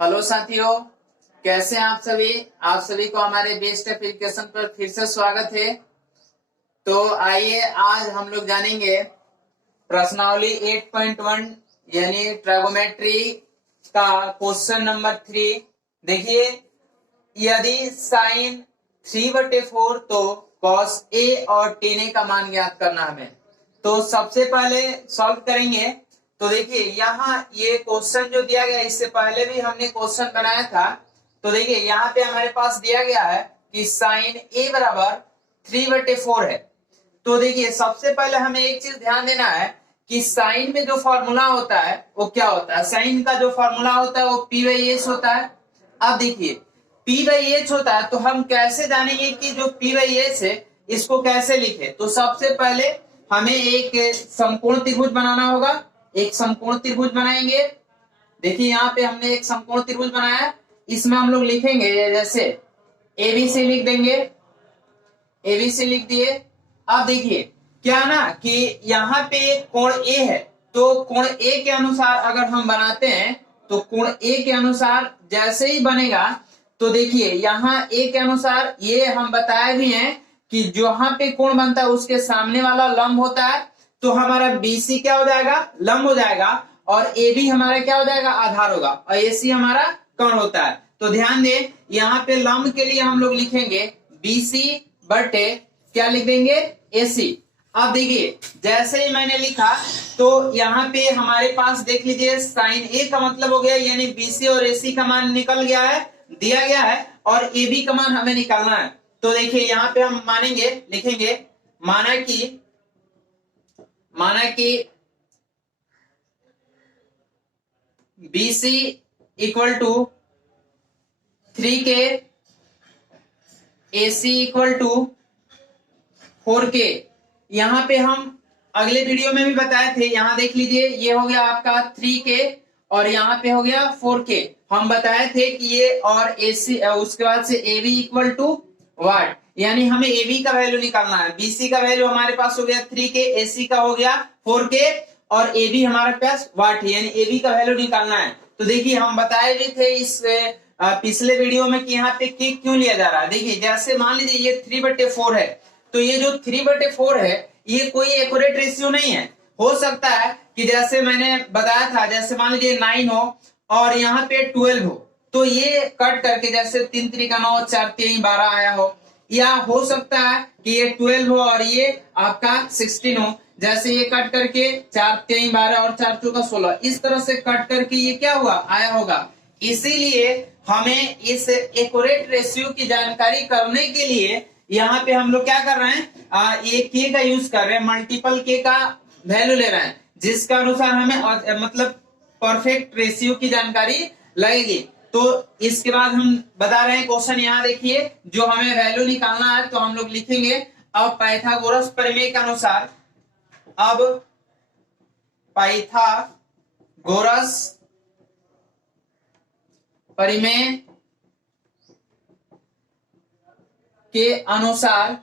Hello साथियों, कैसे हैं आप सभी। आप सभी को हमारे बेस्ट एप्लीकेशन पर फिर से स्वागत है। तो आइए आज हम लोग जानेंगे प्रश्नावली 8.1 यानी ट्रिगोनोमेट्री का क्वेश्चन नंबर 3। देखिए, यदि साइन 3/4 तो कॉस ए और टेन ए का मान ज्ञात करना हमें। तो सबसे पहले सॉल्व करेंगे। तो देखिए, यहाँ ये क्वेश्चन जो दिया गया, इससे पहले भी हमने क्वेश्चन बनाया था। तो देखिए, यहाँ पे हमारे पास दिया गया है कि साइन ए बराबर 3/4 है। तो देखिए, सबसे पहले हमें एक चीज ध्यान देना है कि साइन में जो फॉर्मूला होता है वो क्या होता है। साइन का जो फॉर्मूला होता है वो P/S होता है। अब देखिए, P/S होता है तो हम कैसे जानेंगे कि जो P/S है इसको कैसे लिखे। तो सबसे पहले हमें एक समकोण त्रिभुज बनाना होगा। एक समकोण त्रिभुज बनाएंगे। देखिए, यहाँ पे हमने एक समकोण त्रिभुज बनाया। इसमें हम लोग लिखेंगे, जैसे ABC लिख देंगे। ABC लिख दिए। अब देखिए क्या ना कि यहाँ पे कोण A है, तो कोण A के अनुसार अगर हम बनाते हैं तो कोण A के अनुसार जैसे ही बनेगा, तो देखिए यहाँ A के अनुसार ये हम बताए भी हैं कि जहां पे कोण बनता है उसके सामने वाला लंब होता है। तो हमारा BC क्या हो जाएगा, लंब हो जाएगा, और AB हमारा क्या हो जाएगा, आधार होगा, और AC हमारा कोण होता है। तो ध्यान दें, यहाँ पे लंब के लिए हम लोग लिखेंगे BC बटे क्या लिख देंगे, AC। अब देखिए, जैसे ही मैंने लिखा तो यहाँ पे हमारे पास देख लीजिए साइन A का मतलब हो गया, यानी BC और AC का मान निकल गया है, दिया गया है, और AB का मान हमें निकालना है। तो देखिए, यहाँ पे हम मानेंगे, लिखेंगे माना कि BC equal to 3K, AC equal to 4K। यहाँ पे हम अगले वीडियो में भी बताए थे, यहाँ देख लीजिए, ये हो गया आपका 3K और यहाँ पे हो गया 4K। हम बताए थे कि ये और AC, उसके बाद से AB इक्वल टू वाट, यानी हमें AB का वैल्यू निकालना है। BC का वैल्यू हमारे पास हो गया 3K, AC का हो गया 4K, और AB हमारे पास वाट है, यानी AB का वैल्यू निकालना है। तो देखिए, हम बताए भी थे इस पिछले वीडियो में कि यहाँ पे K क्यों लिया जा रहा है। देखिए, जैसे मान लीजिए ये 3/4 है, तो ये जो 3/4 है ये कोई एक्यूरेट रेशियो नहीं है। हो सकता है कि जैसे मैंने बताया था, जैसे मान लीजिए 9 हो और यहाँ पे 12 हो, तो ये कट करके जैसे 3 3 का 9, 4 3 12 आया हो, या हो सकता है कि ये 12 हो और ये आपका 16 हो, जैसे ये कट करके 4 3 12 और 4 4 16, इस तरह से कट करके ये क्या हुआ, आया होगा। इसीलिए हमें इस एक्यूरेट रेशियो की जानकारी करने के लिए यहाँ पे हम लोग क्या कर रहे हैं, ये के का यूज कर रहे हैं, मल्टीपल के का वैल्यू ले रहे हैं, जिसका अनुसार हमें मतलब परफेक्ट रेशियो की जानकारी लगेगी। तो इसके बाद हम बता रहे हैं क्वेश्चन, यहाँ देखिए, जो हमें वैल्यू निकालना है तो हम लोग लिखेंगे, अब पाइथागोरस प्रमेय के अनुसार, अब पाइथागोरस प्रमेय के अनुसार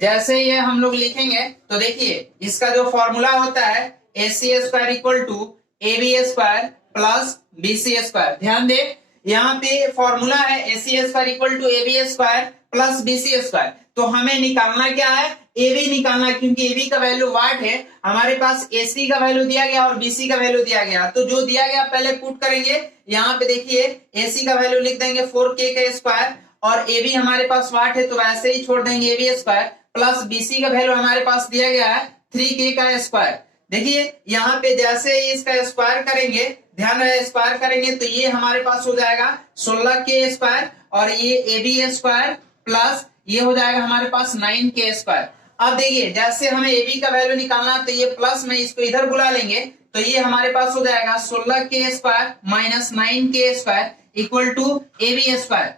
जैसे ये हम लोग लिखेंगे, तो देखिए इसका जो फॉर्मूला होता है AC² equal to AB² plus BC²। ध्यान दे, यहाँ पे फॉर्मूला है AC² equal to AB² plus BC²। तो हमें निकालना क्या है, AB निकालना है, क्योंकि AB का वैल्यू वाट है, हमारे पास AC का वैल्यू दिया गया और BC का वैल्यू दिया गया। तो जो दिया गया पहले पुट करेंगे। यहाँ पे देखिए AC का वैल्यू लिख देंगे 4K का स्क्वायर, और AB हमारे पास वाट है तो वैसे ही छोड़ देंगे AB² प्लस BC का वैल्यू हमारे पास दिया गया है 3K का स्क्वायर। देखिए, यहाँ पे जैसे ही इसका स्क्वायर करेंगे, ध्यान रहे स्क्वायर करेंगे, तो ये हमारे पास हो जाएगा 16K², और ये AB² प्लस ये हो जाएगा हमारे पास 9K²। अब देखिए, जैसे हमें AB का वैल्यू निकालना, तो ये प्लस में इसको इधर बुला लेंगे, तो ये हमारे पास हो जाएगा 16K² minus 9K² equal to AB²।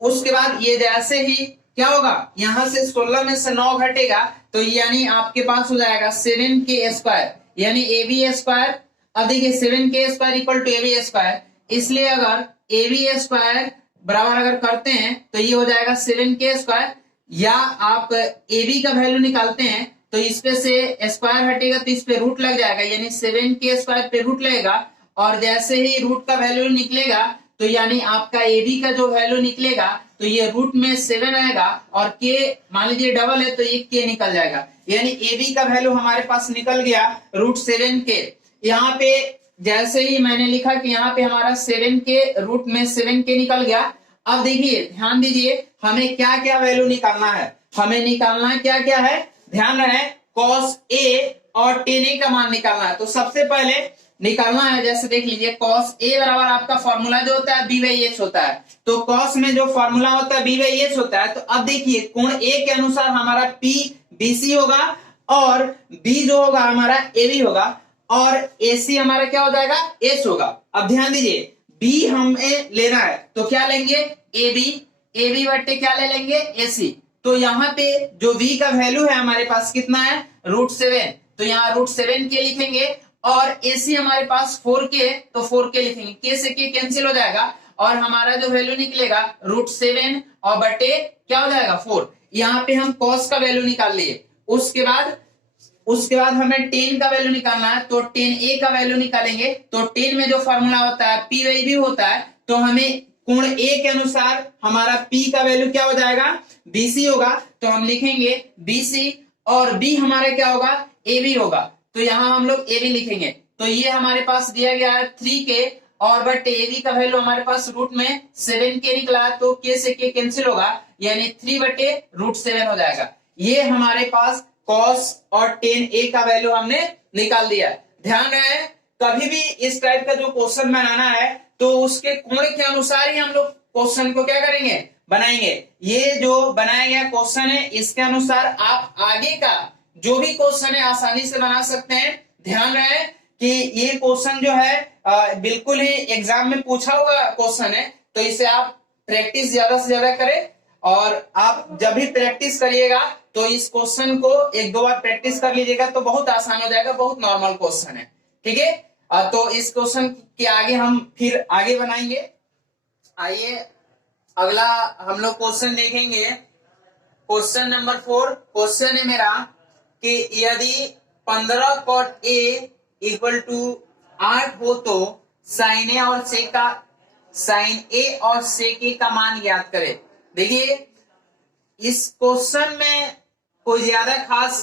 उसके बाद ये जैसे ही क्या होगा, यहां से 16 में से 9 घटेगा, तो यानी आपके पास हो जाएगा 7K², यानी AB²। अब देखिए 7K² इक्वल टू AB², इसलिए अगर AB² बराबर अगर करते हैं तो ये हो जाएगा 7K², या आप AB का वैल्यू निकालते हैं तो इस पे से स्क्वायर हटेगा तो इस पे रूट लग जाएगा, यानी 7K² पे रूट लगेगा, और जैसे ही रूट का वैल्यू निकलेगा तो यानी आपका ए बी का जो वैल्यू निकलेगा तो ये रूट में 7 आएगा और के मान लीजिए डबल है तो ये के निकल जाएगा, यानी ए बी का वैल्यू हमारे पास निकल गया √7 के। यहाँ पे जैसे ही मैंने लिखा कि यहाँ पे हमारा 7 के रूट में 7 के निकल गया। अब देखिए ध्यान दीजिए हमें क्या क्या वैल्यू निकालना है, हमें निकालना क्या क्या है, ध्यान रहे cos A और tan A का मान निकालना है। तो सबसे पहले निकालना है, जैसे देख लीजिए cos A बराबर आपका फॉर्मूला जो होता है B/H होता है, तो cos में जो फॉर्मूला होता है B/H होता है। तो अब देखिए कोण A के अनुसार हमारा P BC होगा और B जो होगा हमारा AB होगा और AC हमारा क्या हो जाएगा H होगा। अब ध्यान दीजिए B हमें लेना है तो क्या लेंगे AB बट्टे क्या ले लेंगे AC। तो यहाँ पे जो V का वैल्यू है हमारे पास कितना है √7, तो यहाँ √7 के लिखेंगे और AC हमारे पास 4K तो 4K लिखेंगे, K से K कैंसिल हो जाएगा और हमारा जो वैल्यू निकलेगा √7 और बटे क्या हो जाएगा 4। यहाँ पे हम cos का वैल्यू निकाल लिए, उसके बाद हमें tan का वैल्यू निकालना है तो tan A का वैल्यू निकालेंगे। तो tan में जो फॉर्मूला होता है P/B होता है, तो हमें कोण A के अनुसार हमारा P का वैल्यू क्या हो जाएगा BC होगा, तो हम लिखेंगे BC और B हमारा क्या होगा AB होगा, तो यहाँ हम लोग AB लिखेंगे। तो ये हमारे पास दिया गया है 3K और बट AB का वैल्यू हमारे पास रूट में 7K निकला तो K से K कैंसिल होगा यानी 3/√7 हो जाएगा। ये हमारे पास cos और tan A का वैल्यू हमने निकाल दिया। ध्यान रहे कभी भी इस टाइप का जो क्वेश्चन बनाना है तो उसके कोण के अनुसार ही हम लोग क्वेश्चन को क्या करेंगे बनाएंगे। ये जो बनाया गया क्वेश्चन है इसके अनुसार आप आगे का जो भी क्वेश्चन है आसानी से बना सकते हैं। ध्यान रहे कि ये क्वेश्चन जो है बिल्कुल ही एग्जाम में पूछा हुआ क्वेश्चन है, तो इसे आप प्रैक्टिस ज्यादा से ज्यादा करें और आप जब भी प्रैक्टिस करिएगा तो इस क्वेश्चन को 1-2 बार प्रैक्टिस कर लीजिएगा तो बहुत आसान हो जाएगा, बहुत नॉर्मल क्वेश्चन है। ठीक है, तो इस क्वेश्चन के आगे हम फिर आगे बनाएंगे। आइए अगला हम लोग क्वेश्चन देखेंगे, क्वेश्चन नंबर 4। क्वेश्चन है मेरा कि यदि 15 cot A = 8 हो तो sin A और sec A का मान ज्ञात करें। देखिए इस क्वेश्चन में कोई ज्यादा खास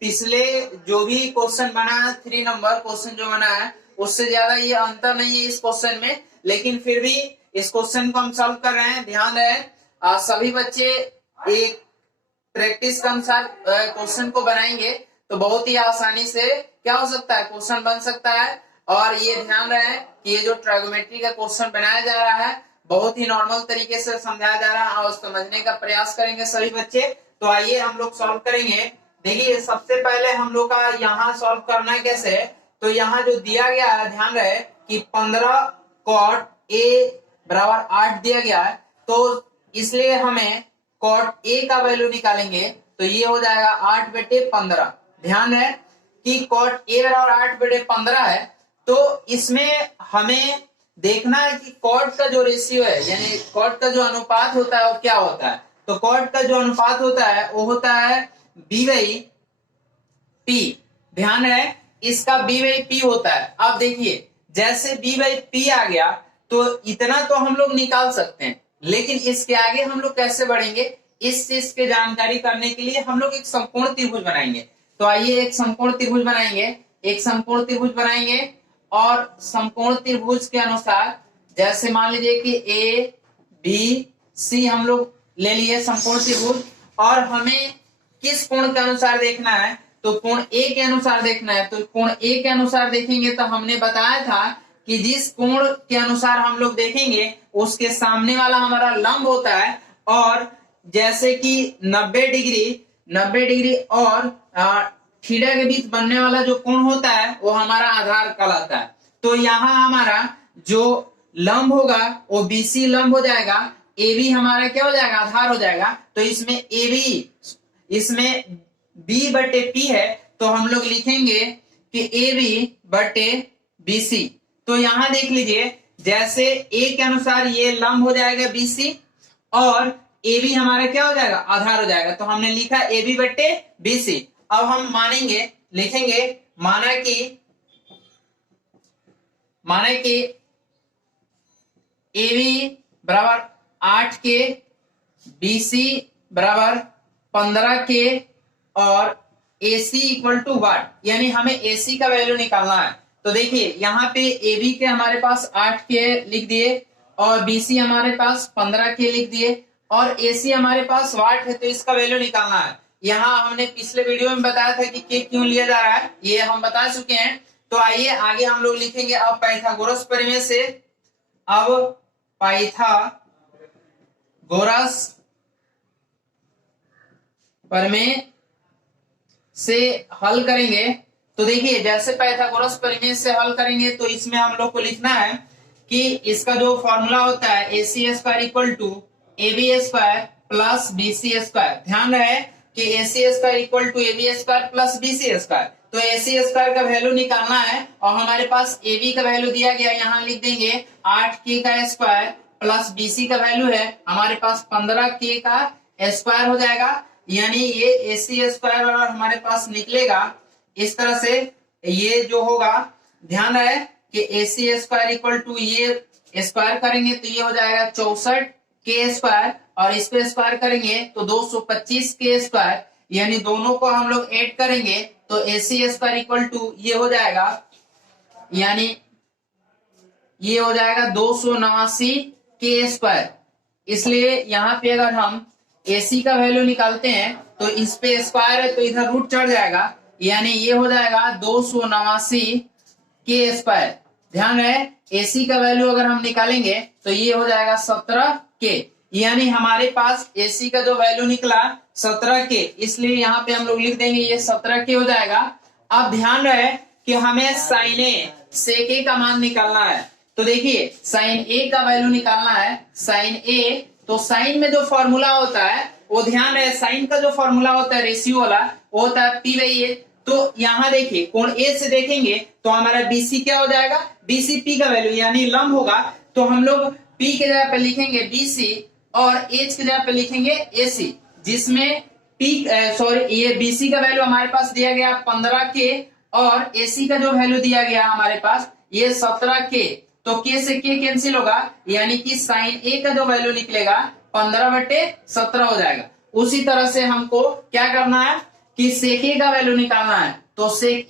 पिछले जो भी क्वेश्चन बना है 3 नंबर क्वेश्चन जो बना है उससे ज्यादा ये अंतर नहीं है इस क्वेश्चन में, लेकिन फिर भी इस क्वेश्चन को हम सॉल्व कर रहे हैं। ध्यान रहे सभी बच्चे एक प्रैक्टिस के अनुसार क्वेश्चन को बनाएंगे तो बहुत ही आसानी से क्या हो सकता है क्वेश्चन बन सकता है। और ये ध्यान रहे कि ये जो ट्राइगोमेट्री का क्वेश्चन बनाया जा रहा है बहुत ही नॉर्मल तरीके से समझाया जा रहा है और समझने का प्रयास करेंगे सभी बच्चे। तो आइए हम लोग सॉल्व करेंगे। देखिए सबसे पहले हम लोग का यहाँ सॉल्व करना है कैसे, तो यहाँ जो दिया गया है ध्यान रहे कि 15 cot A = 8 दिया गया है, तो इसलिए हमें cot A का वैल्यू निकालेंगे तो ये हो जाएगा 8/15। ध्यान रहे कि cot A = 8/15 है, तो इसमें हमें देखना है कि cot का जो रेशियो है यानी cot का जो अनुपात होता है वो क्या होता है। तो cot का जो अनुपात होता है वो होता है B/P। ध्यान रहे इसका B/P होता है। अब देखिए जैसे B/P आ गया तो इतना तो हम लोग निकाल सकते हैं, लेकिन इसके आगे हम लोग कैसे बढ़ेंगे इस चीज की जानकारी करने के लिए हम लोग एक समकोण त्रिभुज बनाएंगे। तो आइए एक समकोण त्रिभुज बनाएंगे और समकोण त्रिभुज के अनुसार जैसे मान लीजिए कि ABC हम लोग ले लिए समकोण त्रिभुज और हमें किस कोण के अनुसार देखना है तो कोण A के अनुसार देखना है। तो कोण A के अनुसार देखेंगे तो हमने बताया था कि जिस कोण के अनुसार हम लोग देखेंगे उसके सामने वाला हमारा लंब होता है और जैसे कि 90 डिग्री और थीटा के बीच बनने वाला जो कोण होता है वो हमारा आधार कहलाता है। तो यहाँ हमारा जो लंब होगा वो BC लंब हो जाएगा, AB हमारा क्या हो जाएगा आधार हो जाएगा। तो इसमें B/P है तो हम लोग लिखेंगे कि AB/BC। तो यहाँ देख लीजिए जैसे A के अनुसार ये लंब हो जाएगा BC और AB हमारा क्या हो जाएगा आधार हो जाएगा, तो हमने लिखा AB/BC। अब हम लिखेंगे माने कि AB बराबर 8K, BC बराबर 15K और AC इक्वल टू वाट, यानी हमें AC का वैल्यू निकालना है। तो देखिए यहाँ पे AB के हमारे पास 8K लिख दिए और BC हमारे पास 15K लिख दिए और AC हमारे पास वाट है, तो इसका वैल्यू निकालना है। यहाँ हमने पिछले वीडियो में बताया था कि K क्यों लिया जा रहा है, ये हम बता चुके हैं। तो आइए आगे हम लोग लिखेंगे अब पाइथागोरस प्रमेय से। अब पाइथागोरस प्रमेय से हल करेंगे। तो देखिए जैसे पाइथागोरस प्रमेय से हल करेंगे तो इसमें हम लोग को लिखना है कि इसका जो फॉर्मूला होता है AC square equal to AB square plus BC square. ध्यान रहे कि AC square equal to AB square plus BC square. तो AC स्क्वायर का वैल्यू निकालना है और हमारे पास AB का वैल्यू दिया गया, यहाँ लिख देंगे 8K का स्क्वायर प्लस BC का वैल्यू है हमारे पास 15K का स्क्वायर हो जाएगा, यानी ये AC स्क्वायर और हमारे पास निकलेगा इस तरह से। ये जो होगा ध्यान रहे कि AC स्क्वायर इक्वल टू ये स्क्वायर करेंगे तो ये हो जाएगा 64K स्क्वायर और इस पे स्क्वायर करेंगे तो 225K स्क्वायर, यानी दोनों को हम लोग ऐड करेंगे तो AC स्क्वायर इक्वल टू ये हो जाएगा, यानी ये हो जाएगा 289K स्क्वायर। इसलिए यहाँ पे अगर हम AC का वैल्यू निकालते हैं तो इस पे स्क्वायर है तो इधर रूट चढ़ जाएगा, यानी ये हो जाएगा 289K स्क्वायर। ध्यान रहे AC का वैल्यू अगर हम निकालेंगे तो ये हो जाएगा 17K, यानी हमारे पास AC का जो वैल्यू निकला 17K, इसलिए यहाँ पे हम लोग लिख देंगे ये 17K हो जाएगा। अब ध्यान रहे कि हमें साइन ए सेक ए का मान निकालना है। तो देखिए साइन ए का वैल्यू निकालना है, साइन ए, तो साइन में जो फॉर्मूला होता है वो ध्यान रहे साइन का जो फॉर्मूला होता है रेशियो वाला वो होता है P/A। तो यहाँ देखिए कोण A से देखेंगे तो हमारा BC क्या हो जाएगा, BC P का वैल्यू यानी लंब होगा, तो हम लोग P के जगह पे लिखेंगे BC और H के जगह पे लिखेंगे AC, जिसमें ये BC का वैल्यू हमारे पास दिया गया 15K और AC का जो वैल्यू दिया गया हमारे पास ये 17K। तो K से K कैंसिल होगा, यानी कि साइन A का जो वैल्यू निकलेगा 15/17 हो जाएगा। उसी तरह से हमको क्या करना है कि सेक A का वैल्यू निकालना है। तो सेक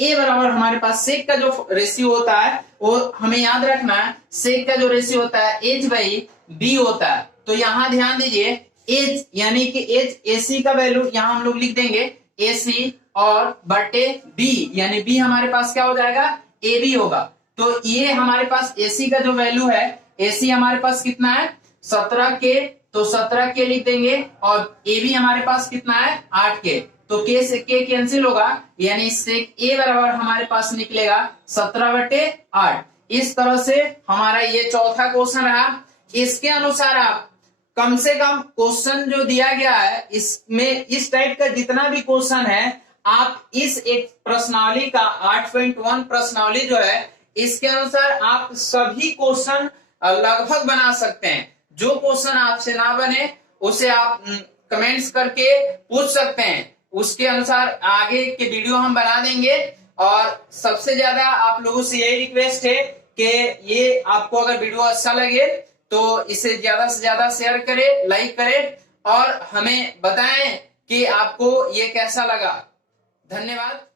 A बराबर हमारे पास सेक का जो रेशियो होता है वो हमें याद रखना है, सेक का जो रेशियो होता है H/B होता है। तो यहाँ ध्यान दीजिए H यानी कि H AC का वैल्यू यहाँ हम लोग लिख देंगे AC और बटे B, यानी B हमारे पास क्या हो जाएगा AB होगा। तो ये हमारे पास AC का जो वैल्यू है, AC हमारे पास कितना है 17K, तो 17K लिख देंगे और AB हमारे पास कितना है 8K, तो K से K कैंसिल होगा, यानी सेक A बराबर हमारे पास निकलेगा 17/8। इस तरह से हमारा ये चौथा क्वेश्चन रहा। इसके अनुसार आप कम से कम क्वेश्चन जो दिया गया है इसमें इस टाइप का जितना भी क्वेश्चन है आप इस एक प्रश्नावली का 8.1 प्रश्नावली जो है इसके अनुसार आप सभी क्वेश्चन लगभग बना सकते हैं। जो क्वेश्चन आपसे ना बने उसे आप कमेंट्स करके पूछ सकते हैं, उसके अनुसार आगे के वीडियो हम बना देंगे। और सबसे ज्यादा आप लोगों से यही रिक्वेस्ट है कि ये आपको अगर वीडियो अच्छा लगे तो इसे ज्यादा से ज्यादा शेयर करें, लाइक करें और हमें बताएं कि आपको ये कैसा लगा। धन्यवाद।